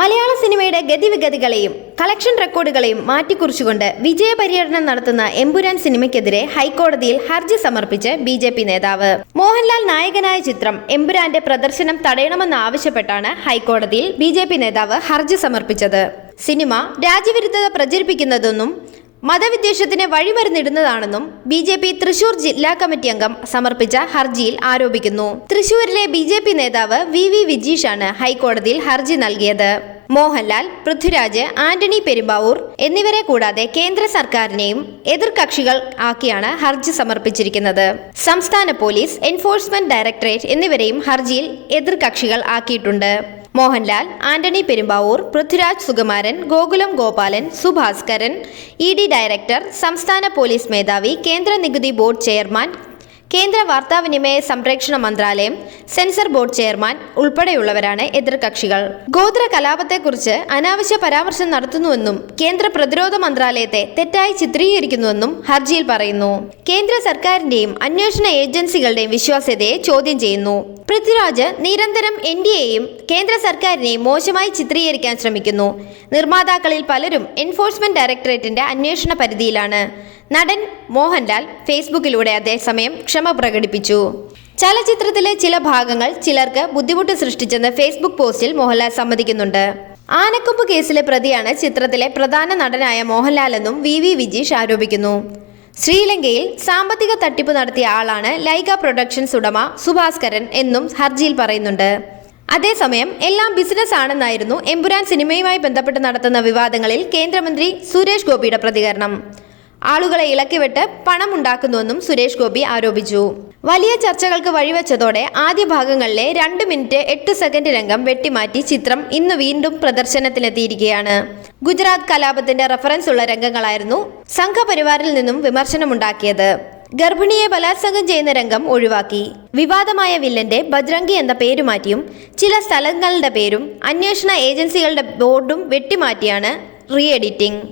മലയാള സിനിമയുടെ ഗതിവിഗതികളെയും കളക്ഷൻ റെക്കോർഡുകളെയും മാറ്റിക്കുറിച്ചുകൊണ്ട് വിജയ പര്യടനം നടത്തുന്ന എമ്പുരാൻ സിനിമയ്ക്കെതിരെ ഹൈക്കോടതിയിൽ ഹർജി സമർപ്പിച്ച് ബി ജെ പി നേതാവ്. മോഹൻലാൽ നായകനായ ചിത്രം എമ്പുരാന്റെ പ്രദർശനം തടയണമെന്നാവശ്യപ്പെട്ടാണ് ഹൈക്കോടതിയിൽ ബി നേതാവ് ഹർജി സമർപ്പിച്ചത്. സിനിമ രാജ്യവിരുദ്ധത പ്രചരിപ്പിക്കുന്നതെന്നും മതവിദ്വേഷത്തിന് വഴിമരുന്നിടുന്നതാണെന്നും ബി ജെ പി തൃശൂർ ജില്ലാ കമ്മിറ്റി അംഗം സമർപ്പിച്ച ഹർജിയിൽ ആരോപിക്കുന്നു. തൃശൂരിലെ ബി ജെ പി നേതാവ് വി വി വിജീഷാണ് ഹൈക്കോടതിയിൽ ഹർജി നൽകിയത്. മോഹൻലാൽ പൃഥ്വിരാജ് ആന്റണി പെരുമ്പാവൂർ എന്നിവരെ കൂടാതെ കേന്ദ്ര സർക്കാരിനെയും എതിർകക്ഷികൾ ആക്കിയാണ് ഹർജി സമർപ്പിച്ചിരിക്കുന്നത്. സംസ്ഥാന പോലീസ് എൻഫോഴ്സ്മെന്റ് ഡയറക്ടറേറ്റ് എന്നിവരെയും ഹർജിയിൽ എതിർകക്ഷികൾ ആക്കിയിട്ടുണ്ട്. Mohanlal Antony Perumbavoor Prithviraj Sukumaran Gokulam Gopalan Subhaskaran E D director സംസ്ഥാന പോലീസ് മേധാവി കേന്ദ്ര നികുതി ബോർഡ് ചെയർമാൻ കേന്ദ്ര വാർത്താവിനിമയ സംപ്രേക്ഷണ മന്ത്രാലയം സെൻസർ ബോർഡ് ചെയർമാൻ ഉൾപ്പെടെയുള്ളവരാണ് എതിർകക്ഷികൾ. ഗോത്ര കലാപത്തെക്കുറിച്ച് അനാവശ്യ പരാമർശം നടത്തുന്നുവെന്നും കേന്ദ്ര പ്രതിരോധ മന്ത്രാലയത്തെ തെറ്റായി ചിത്രീകരിക്കുന്നുവെന്നും ഹർജിയിൽ പറയുന്നു. കേന്ദ്ര സർക്കാരിന്റെയും അന്വേഷണ ഏജൻസികളുടെയും വിശ്വാസ്യതയെ ചോദ്യം ചെയ്യുന്നു. പൃഥ്വിരാജ് നിരന്തരം എൻ ഡി എയും കേന്ദ്ര സർക്കാരിനെയും മോശമായി ചിത്രീകരിക്കാൻ ശ്രമിക്കുന്നു. നിർമ്മാതാക്കളിൽ പലരും എൻഫോഴ്സ്മെന്റ് ഡയറക്ടറേറ്റിന്റെ അന്വേഷണ പരിധിയിലാണ്. നടൻ മോഹൻലാൽ ഫേസ്ബുക്കിലൂടെ അതേസമയം ക്ഷമ പ്രകടിപ്പിച്ചു. ചലച്ചിത്രത്തിലെ ചില ഭാഗങ്ങൾ ചിലർക്ക് ബുദ്ധിമുട്ട് സൃഷ്ടിച്ചെന്ന് ഫേസ്ബുക്ക് പോസ്റ്റിൽ മോഹൻലാൽ സമ്മതിക്കുന്നുണ്ട്. ആനക്കൊമ്പ് കേസിലെ പ്രതിയാണ് ചിത്രത്തിലെ പ്രധാന നടനായ മോഹൻലാലെന്നും വി വി വിജീഷ് ആരോപിക്കുന്നു. ശ്രീലങ്കയിൽ സാമ്പത്തിക തട്ടിപ്പ് നടത്തിയ ആളാണ് ലൈക പ്രൊഡക്ഷൻസ് ഉടമ സുഭാസ്കരൻ എന്നും ഹർജിയിൽ പറയുന്നുണ്ട്. അതേസമയം എല്ലാം ബിസിനസ് ആണെന്നായിരുന്നു എമ്പുരാൻ സിനിമയുമായി ബന്ധപ്പെട്ട് നടത്തുന്ന വിവാദങ്ങളിൽ കേന്ദ്രമന്ത്രി സുരേഷ് ഗോപിയുടെ പ്രതികരണം. ആളുകളെ ഇളക്കിവിട്ട് പണമുണ്ടാക്കുന്നുവെന്നും സുരേഷ് ഗോപി ആരോപിച്ചു. വലിയ ചർച്ചകൾക്ക് വഴിവെച്ചതോടെ ആദ്യ ഭാഗങ്ങളിലെ രണ്ട് മിനിറ്റ് എട്ട് സെക്കൻഡ് രംഗം വെട്ടിമാറ്റി ചിത്രം ഇന്ന് വീണ്ടും പ്രദർശനത്തിനെത്തിയിരിക്കുകയാണ് ഗുജറാത്ത് കലാപത്തിന്റെ റഫറൻസ് ഉള്ള രംഗങ്ങളായിരുന്നു സംഘപരിവാറിൽ നിന്നും വിമർശനമുണ്ടാക്കിയത്. ഗർഭിണിയെ ബലാത്സംഗം ചെയ്യുന്ന രംഗം ഒഴിവാക്കി. വിവാദമായ വില്ലന്റെ ബജ്രംഗി എന്ന പേര് മാറ്റിയും ചില സ്ഥലങ്ങളുടെ പേരും അന്വേഷണ ഏജൻസികളുടെ ബോർഡും വെട്ടിമാറ്റിയാണ് റീ എഡിറ്റിംഗ്